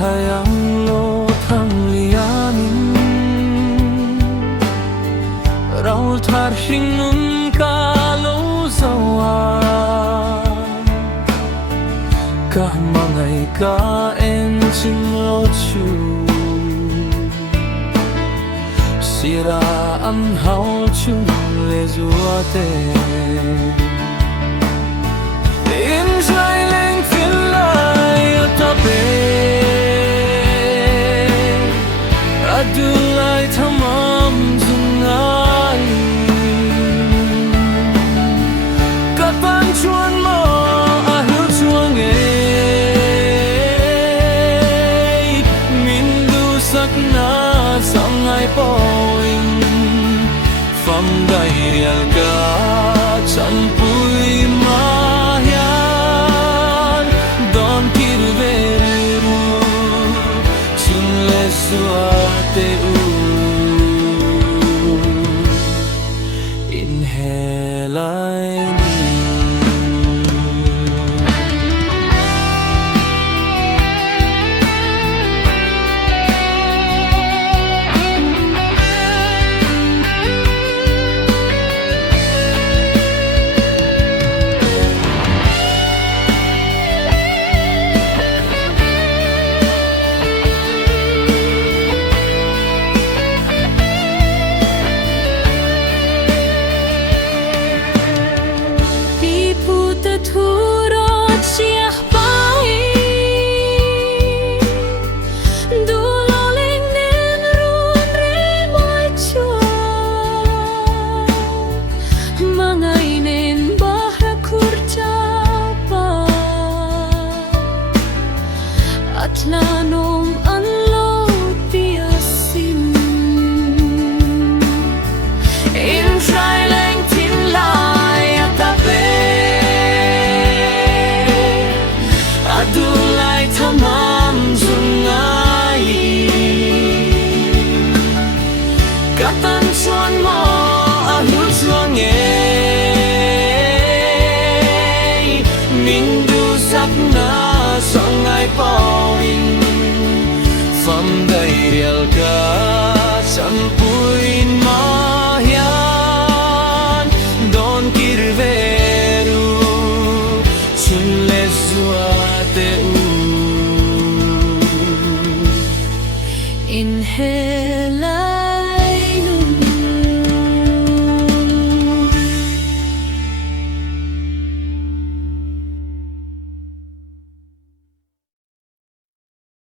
hayang lo thang lianin Raul thar hring nun ka lo zawa Ka mangai ka en ching lo chu Sira an hao chu le zuate In jai leng phil lai atape Adulai thamam zungai Kapan chuan mo ahil chuang Min du sak na sangai poing Pham dai rial ka chan pui ma hian Don kirveru chun le suate Inhale Atlanong